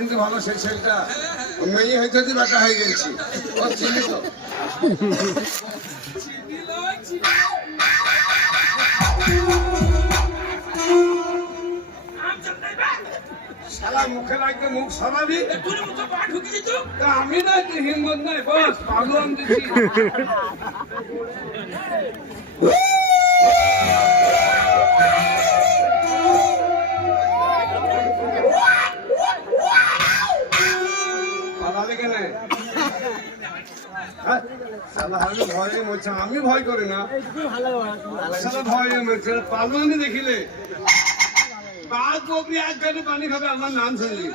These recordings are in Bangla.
কিন্তু ভালো সেই ছেলেটা মেয়ে হইতে বেটা হয়ে গেছি ও চিনি তো শালা মুখে লাগবে মুখ সরাবি আমি না হিম্মত নাই বস পাগল দিচ্ছি আমি ভয় করি না ভয় পালনি দেখিলে এক গাড়ি পানি খাবে আমার নাম শুনলি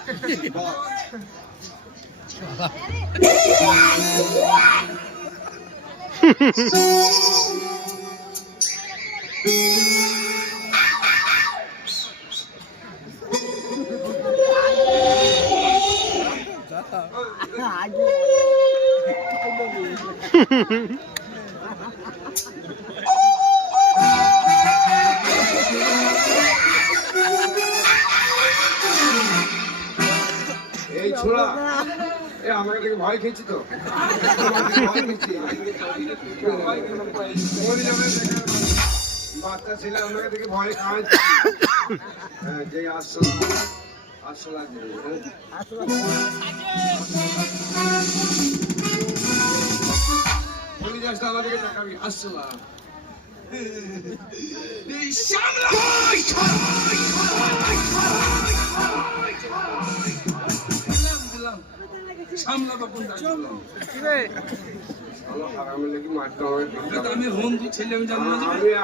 এই ছোড়া আমাকে দেখে ভয় খেয়েছি তো বাচ্চা ছেলে আমাকে দেখে ভয় খাওয়াচ্ছি যে আসলা আসলা বলি যাস না আমাদেরকে টাকাবি আসলা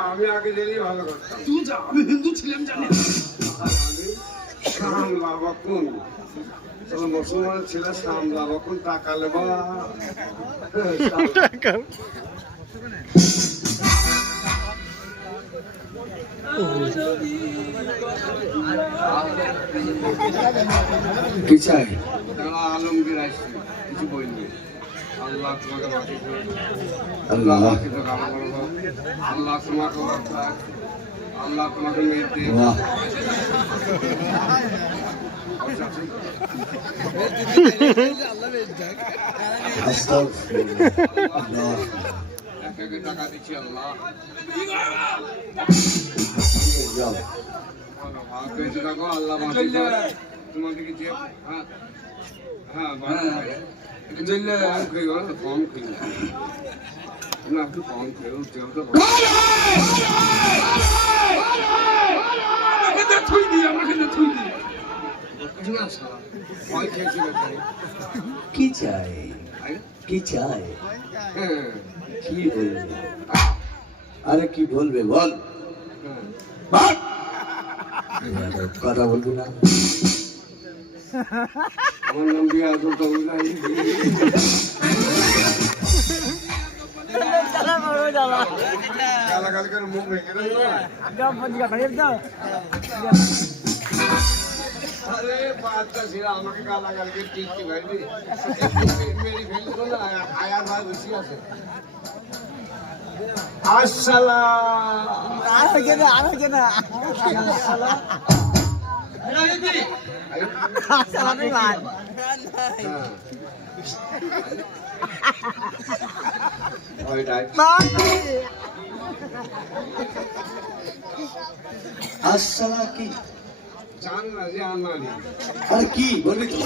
আমি আগে জেনেই ভালো করতাম আমি হিন্দু ছিলাম জানি বাবা কোন মুসলমান ছিল সামলা বাবা টাকালে বা কি চাই আলমগীর আসছে কিছু বলবে আল্লাহ তোমাকে মাফি করবে আল্লাহ আল্লাহ তোমাকে আল্লাহ তোমাকে মেয়ে দেবে টাকা দিচ্ছি আল্লাহ আল্লাহ মাফি করবে তোমাকে কি হ্যাঁ হ্যাঁ কম খেয়ে না একটু কম খেয়ে কি চাই কি চাই কি বলবে আরে কি বলবে বল কথা বলবি না আমার নাম দিয়ে আসল তো গালাগাল করে মুখ ভেঙে আরে বাচ্চা ছিল আমাকে গালাগাল করে টিকতে পারবি মেরি ফেলছিল না আয়ার ভাই বেশি আছে আসসালাম আর কেনা আসসালাম কি জান না যে আনমানি আর কি বলবি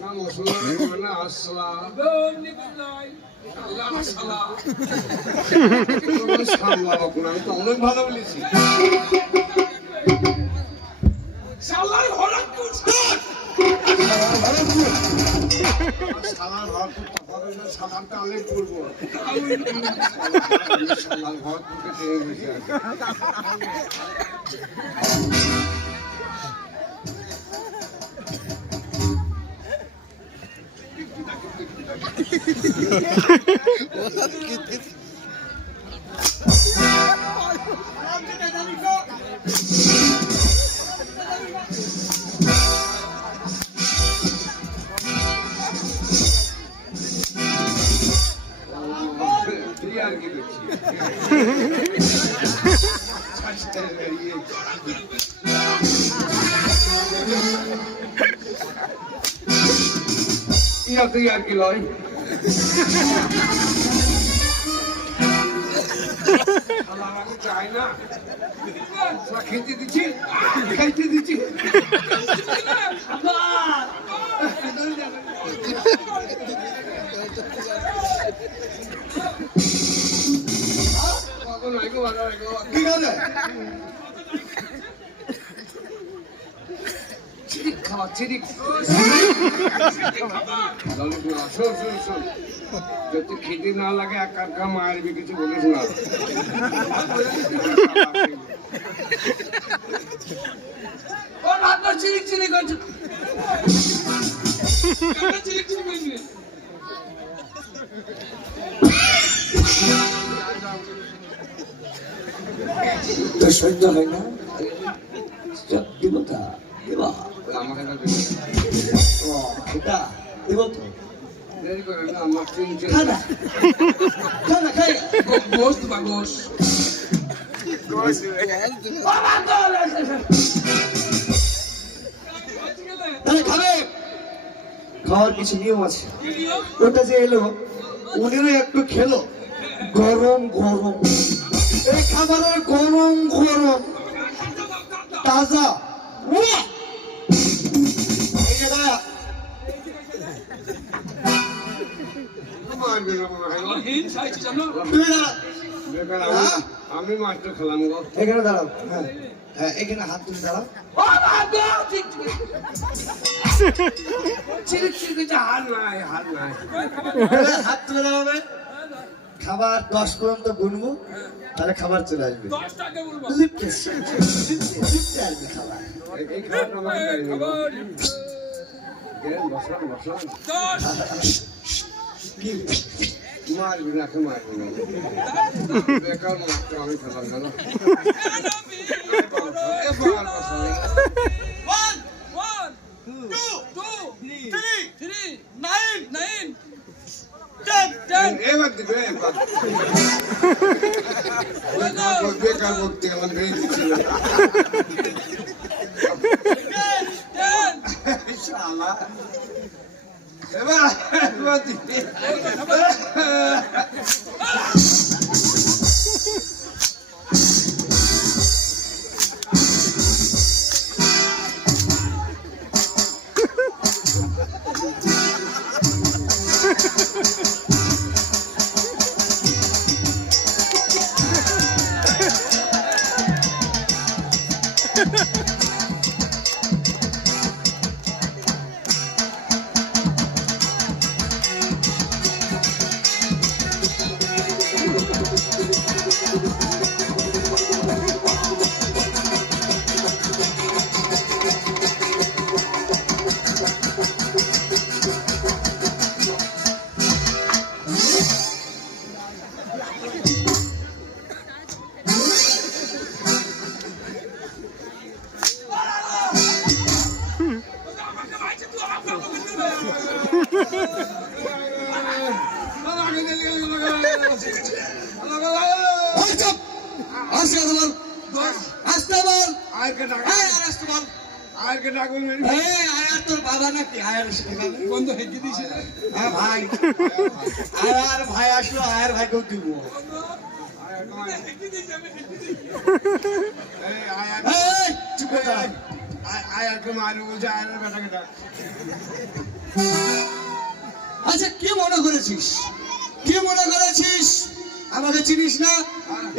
না মুসলমান না আসসালাম আমি তো অনেক ভালো বলেছি সালামটা অনেক করবো ঘর ইয়া তুই আর কি লয় আমি চাই না খেতে দিচ্ছি খাইতে দিচ্ছি কি খাবে? চিরিক খাওয়া চিরিক শোন যদি খেতে না লাগে এক কাপ খা মারবি কিছু বলিস না ও রাত চিরিক চিরিক করছে চিরিক চিরিক করছে তো সহ্য হয় না? দেবতা দেবা আমাকে এটা দেব তো দেরি করে না আমার চিনছে খানা খানা খাই গোস্ত বা গোস্ত তাহলে খাবে খাওয়ার কিছু নিয়ম আছে ওটা যে এলো উনিও একটু খেলো গরম গরম এই খাবারের গরম গরম তাজা উয়া! এই যে দাঁড়া, মারবি না মনে হয় তুমি দাঁড়া, বেকার আমি মাছটা খেলাম গো এখানে দাঁড়াও হ্যাঁ হ্যাঁ এখানে হাত তুলে দাঁড়াও চিরিক চিরিক হার নাই হাত তুলে দাঁড়াবে খাবার 10 পর্যন্ত গুনবো তাহলে খাবার চলে আসবে লিফটে আসবে খাবার এই খাবারটা আমাকে দেয়নি গো বসলাম কি মারবি না কে মারবি না বেকার মাছটা আমি খেলাম না এবার দিবে বেকার করতে আমার বেড়ে দিচ্ছিল এবার দিবে তোর বাবা নাকি আয়ার বন্ধ হয়ে দিয়েছে হ্যাঁ ভাই আর ভাই আসলো আয়ার ভাইকেও দিব চুপ করে দাঁড়াই আয়াকে মারি বলছে আয়ার বেটাকে ডাক আচ্ছা কি মনে করেছিস আমাকে চিনিস না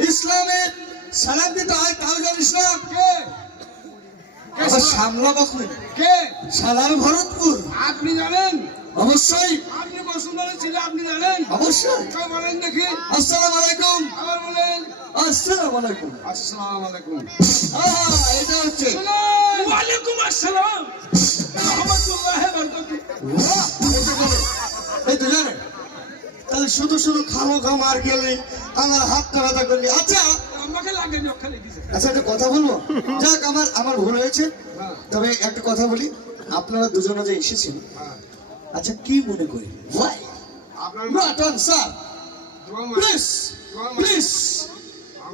ইসলামের সালাম দিতে হয় তাও জানিস না সামলা বসলে কে সালাম ভরতপুর আপনি জানেন অবশ্যই আপনি বসুন্ধরা ছিলেন আপনি জানেন অবশ্যই কেউ বলেন দেখি আসসালামু আলাইকুম আবার বলেন আসসালামু আলাইকুম আসসালামু আলাইকুম এটা হচ্ছে ওয়ালাইকুম আসসালাম রাহমাতুল্লাহি ওয়া বারাকাতুহু এই তো জানে তাহলে শুধু খামো খাম আর গেলে আমার হাতটা ব্যথা করলি আচ্ছা আমাকে লাগেনি ওখানে দিছে আচ্ছা একটা কথা বলবো যাক আমার ভুল হয়েছে তবে একটা কথা বলি আপনারা দুজনে যে এসেছেন আচ্ছা কি মনে করি ভাই আপনার not answer please please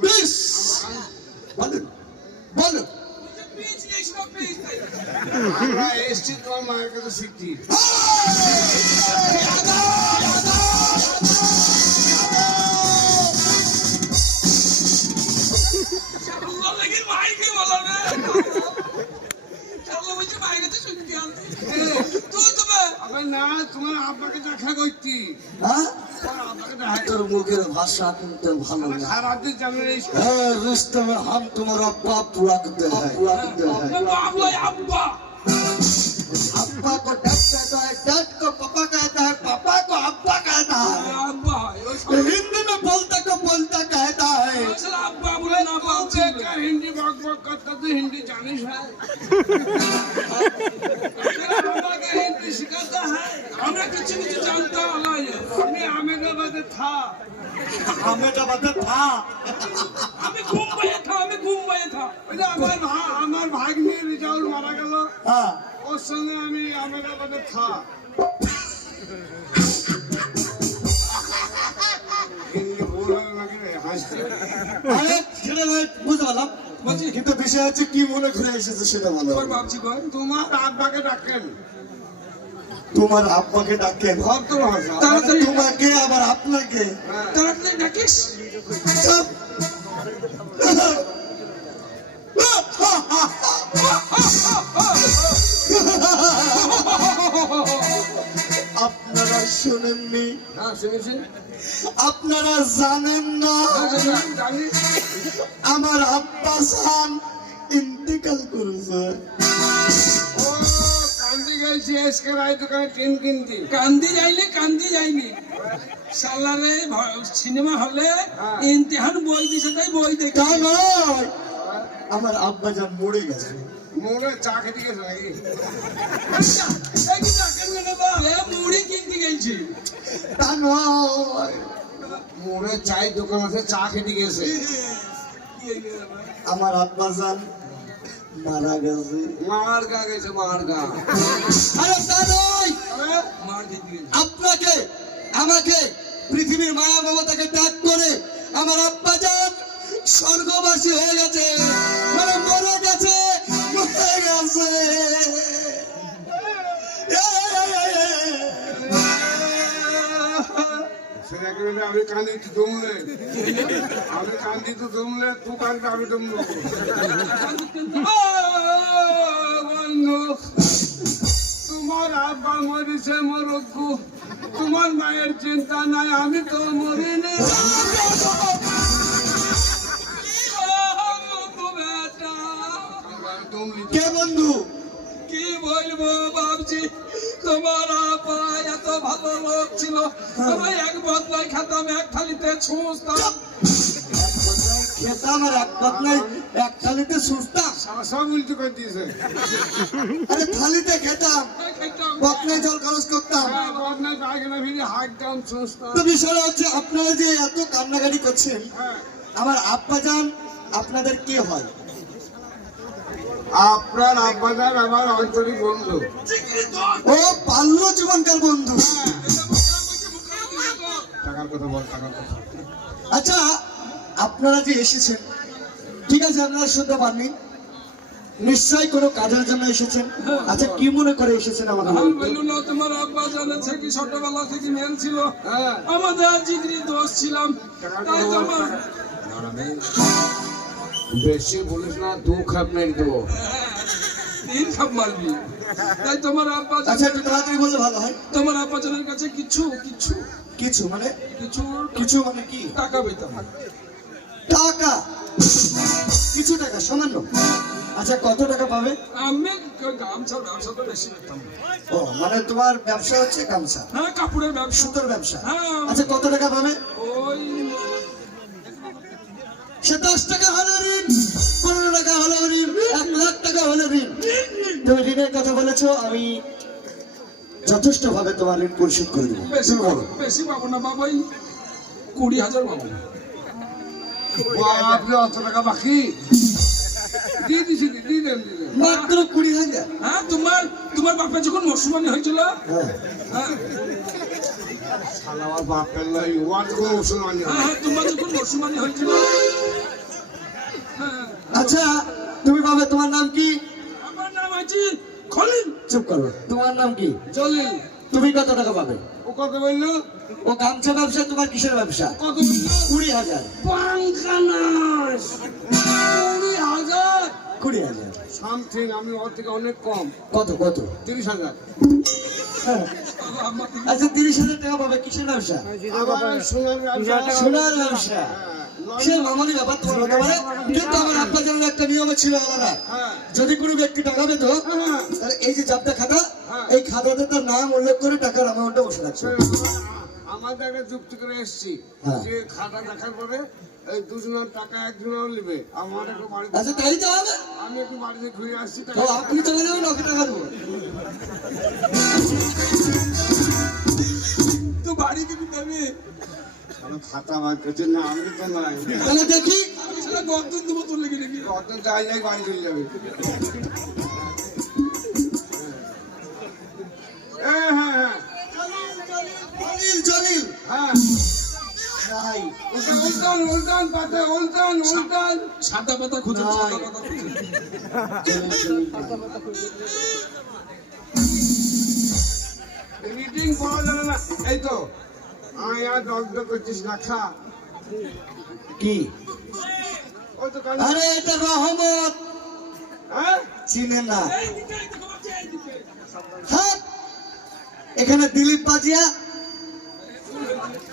please বলুন বলুন প্লিজ সব পেয়ে যাই। আমরা এসছি তোমার মায়ের কাছে শিখছি। আল্লাহ লাগি মাইকে বলা রে। আল্লাহ বলছে মায়ের কাছে শুনতে আনছি। তুই তবে আবে না, তোমার আব্বাকে দেখা করছি। হ্যাঁ তোমার আব্বাকে দেখা তোর মুখের ভাষা কিন্তু ভালো না সারা দিন জানে है रिश्ते में हम तुम्हारा बाप लगते हैं আব্বা আব্বা अब्बा को डैड कहता है डैड को पापा कहता है पापा को अब्बा कहता है আব্বা ওই সব हिंदी में बोलता कहता है আসলে আব্বা বলে না বলছে हिंदी बक बक करता तो हिंदी जानिस है। আমাকে হিন্দি শেখাতে হয় আমরা কিছু কিছু জানতে হয় আমি আহমেদাবাদে থা। अहमदाबाद था আমি মুম্বাইয়ে থা ওই যে আমার ভাগ্নি রিজাউল মারা গেল, हाँ ওর সঙ্গে আমি আহমেদাবাদে থা। হিন্দি ভুল হলো নাকি রে? হাসছে। আরে সেটা নয় বুঝতে পারলাম বলছি কিন্তু বিষয় হচ্ছে কি মনে করে এসেছে সেটা ভালো তোর বাপজি কয় তোমার আব্বাকে ডাকেন তোমার আব্বাকে ডাকেন ভদ্র ভাষা। তাড়াতাড়ি তোমাকে আবার আপনাকে হ্যাঁ। তাড়াতাড়ি ডাকিস সব আপনারা শুনেননি হ্যাঁ, শুনেছি। আপনারা জানেন না হ্যাঁ, জানি। আমার আব্বা সান ইন্তেকাল করেছে ও কান্দি গেছি এসকে রায় দোকানে টিন কিনতি। কান্দি যাইনি সালারে সিনেমা হলে ইমতিহান বই দিছে তাই বই দেখি তা নয় আমার আব্বা যান মরে গেছে মোড়ে চা খেতে গেছে নাকি? আচ্ছা, এই কি ডাকেন কেন বা? এ মুড়ি কিনতে গেছি তা নয় মোড়ে চায়ের দোকান আছে, চা খেতে গেছে। আমার আব্বা যান মারা গেছে মার গা গেছে, মার গা। আরে তা নয় মার খেতে গেছি আপনাকে আমাকে পৃথিবীর মায়া মমতাকে ত্যাগ করে আমার আব্বা যান স্বর্গবাসী হয়ে গেছে মানে মরে গেছে সেটা কি বলে আমি কান্দি তো জমলে, আমি কান্দি তো জমলে, তুই কান্দে আমি জমলো। বন্ধু, তোমার আব্বা মরিছে মরক্কু, তোমার মায়ের চিন্তা নাই, আমি তো মরিনি। কে বন্ধু কি বলবো বাবজি তোমার আপা এত ভালো লোক ছিল আমরা এক বদলাই খেতাম এক থালিতে ছুঁচতাম খেতাম আর এক বদলাই এক থালিতে সুস্তাম সব উল্টো করে দিয়েছে। আরে থালিতে খেতাম বদলাই জল খরচ করতাম বদনায় পায়খানা ফিরে হাঁটতাম, সুস্থতাম। তো বিষয়টা হচ্ছে আপনারা যে এত কান্নাকাটি করছেন হ্যাঁ, আমার আব্বা যান আপনাদের কে হয় আপনার আব্বাজান আমার আন্তরিক বন্ধু। ও বাল্য জীবনকার বন্ধু টাকার কথা বল, টাকার কথা। আচ্ছা আপনারা যে এসেছেন ঠিক আছে আপনারা শুনতে পাননি নিশ্চয়ই কোনো কাজের জন্য এসেছেন আচ্ছা কি মনে করে এসেছেন আমাদের বলুন তো? বলুন না তোমার আব্বা জানেছে কি ছোটবেলা থেকে মেল ছিল হ্যাঁ, আমাদের জিগরি দোষ ছিলাম তাই তোমার বেশি বলিস না, দু খাপ নাই দেবো। তিন খাপ মারবি তাই তোমার আব্বা আচ্ছা একটু তাড়াতাড়ি বললে ভালো হয় তোমার আব্বা জানের কাছে কিছু কিছু মানে কিছু কিছু মানে কি টাকা পেতাম টাকা কিছু টাকা সামান্য আচ্ছা কত টাকা পাবে আমি গামছার ব্যবসা তো বেশি পেতাম ও মানে তোমার ব্যবসা হচ্ছে গামছা হ্যাঁ কাপড়ের ব্যবসা সুতোর ব্যবসা হ্যাঁ আচ্ছা কত টাকা পাবে ওই সে 10 টাকা হলো ঋণ 15 টাকা হলো ঋণ 1 লাখ টাকা হলো ঋণ তুমি ঋণের কথা বলেছো আমি যথেষ্ট ভাবে তোমার ঋণ পরিশোধ করে দেবো বেশি তুমি বলো বেশি পাবো না বাবাই 20,000 পাবো আপনি অত টাকা বাকি দিয়ে দিছি, দিয়ে দেন, দিয়ে দেন। মাত্র 20,000 হ্যাঁ তোমার বাপা যখন মুসলমানি হয়েছিল হ্যাঁ হ্যাঁ শালা আমার বাপের লাই, ওর কোনো মুসলমানি হবে না। হ্যাঁ তোমার যখন মুসলমানি হয়েছিল হ্যাঁ আচ্ছা তুমি বাবা তোমার নাম কি আছি খলিল। চুপ করো, তোমার নাম কি? চলিল। তুমি কত টাকা পাবে? ও কত বললো? ও গামছা ব্যবসা, তোমার কিসের ব্যবসা? কত বললো? 20,000। পাঙ্কানাস 20,000। 20,000 সামথিং, আমি ওর থেকে অনেক কম। কত কত? 30,000। আচ্ছা 30,000 টাকা পাবে, কিসের ব্যবসা? আবার সোনার ব্যবসা। সোনার ব্যবসা। হ্যাঁ, সে মামুলি ব্যাপার তোমার হতে পারে, কিন্তু আমার আব্বা জানার একটা নিয়ম ছিল আলাদা। হ্যাঁ, যদি কোনো ব্যক্তি টাকা পেত, হ্যাঁ, তাহলে এই যে জাবটা খাতা, হ্যাঁ। এই খাতাতে তার নাম উল্লেখ করে টাকার অ্যামাউন্টটা বসে রাখছে। আমার একটা যুক্তি করে এসছি হ্যাঁ। যে খাতা দেখার পরে এই দুজনের টাকা একজনের নেবে। আমার একটু বাড়িতে, আচ্ছা তাই তো হবে। আমি একটু বাড়িতে ঘুরে আসছি। তো আপনি চলে যাবেন, ওকে টাকা দেবো। তো বাড়ি দিবি কবে? খাতা বার করছে না, আমি তো নাই। তাহলে দেখি। আমি সেটা গর্দন দেবো তোর লেগে রেখে। কত যাই যাই বাড়ি চলে যাবে। হ্যাঁ, হ্যাঁ, হ্যাঁ, জলিল, জলিল। হ্যাঁ। নাই। উল্টান উল্টান পাতে উল্টান উল্টান। সাদা পাতা খুঁজে, নাই। সাদা পাতা খুঁজে। মিটিং পাওয়া যাবে না। এই তো আমি আর দগ্ধ করছিস না, খা। কি? ওই তো কাল। আরে এটা রহমত, হ্যাঁ, চিনেন না? এই দিকে, এই দিকে, বাচ্চা, এই দিকে। হ্যাঁ, এখানে দিলীপ বাজিয়া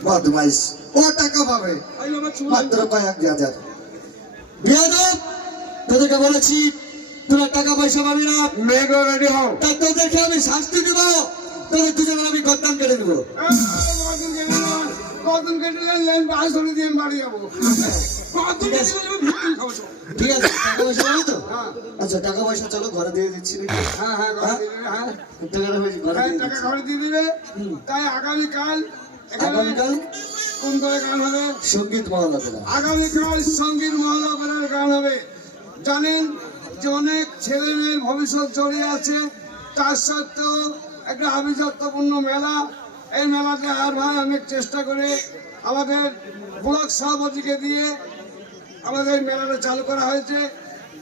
বদমাইশ, ও টাকা পাবে এই আমার চুল। মাত্র কয়েক হাজার। বেয়াদব, তোদেরকে বলেছি তোরা টাকা পয়সা পাবি না, মেঘ রেডি হও। তাই তোদেরকে আমি শাস্তি দিব। তোদের দুজনের আমি গদ্দান কেটে দেবো। কতদিন কেটে নেন, বাসনে দিয়ে বাড়ি যাবো। গর্দন দিয়ে দিলে আমি ভিক্ষুক খাবো সব। ঠিক আছে, টাকা পয়সা পাবি তো? হ্যাঁ, আচ্ছা টাকা পয়সা চলো ঘরে দিয়ে দিচ্ছি নাকি? হ্যাঁ, হ্যাঁ, ঘরে দিয়ে দিবে, হ্যাঁ। টাকাটা হয়েছে, ঘরে হ্যাঁ, দিয়ে টাকা দিচ্ছি। ঘরে দিয়ে দিবে। হুম। তাই আগামীকাল এখানে আগামীকাল কোন করে গান হবে? সঙ্গীত মহলাপেরা। আগামীকাল সঙ্গীত মহলাপেরার গান হবে। জানেন যে অনেক ছেলে মেয়ের ভবিষ্যৎ জড়িয়ে আছে, তার সত্ত্বেও একটা আভিজাত্যপূর্ণ মেলা। এই মেলাতে আর ভাই অনেক চেষ্টা করে আমাদের ব্লক সভাপতিকে দিয়ে আমাদের এই মেলাটা চালু করা হয়েছে।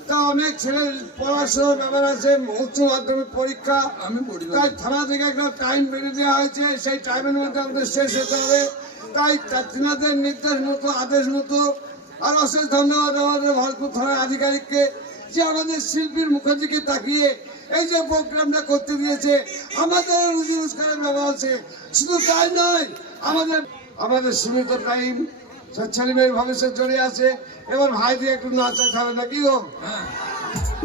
তা অনেক ছেলের পড়াশোনার ব্যাপার আছে, উচ্চ মাধ্যমিক পরীক্ষা। আমি পড়ি না। তাই থানা থেকে একটা টাইম বেঁধে দেওয়া হয়েছে, সেই টাইমের মধ্যে আমাদের শেষ হতে হবে। তাই তিনাদের নির্দেশ মতো, আদেশ মতো। আর অশেষ ধন্যবাদ আমাদের ভারতপুর থানার আধিকারিককে, যে আমাদের শিল্পীর মুখার্জিকে তাকিয়ে এই যে প্রোগ্রামটা করতে দিয়েছে। আমাদের রুজি রোজগারের ব্যাপার আছে, শুধু তাই নয়, আমাদের সীমিত টাইম, ছেলে মেয়ের ভবিষ্যৎ জড়িয়ে আছে। এবার ভাই দিয়ে একটু নাচাতে হবে নাকি গো? হ্যাঁ।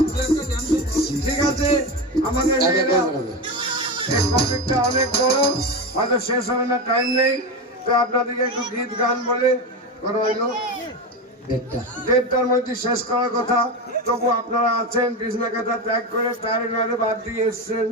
তুই একটা dance কর। ঠিক আছে, আমাদের মেয়েরা এই টপিকটা অনেক বড়, হয়তো শেষ হবে না, টাইম নেই। তো আপনাদেরকে একটু গীত গান বলে করা হইলো। 1:30টার মধ্যে শেষ করার কথা, তবু আপনারা আছেন, বিছনা কাটা ত্যাগ করে টায়ারে বাদ দিয়ে এসছেন।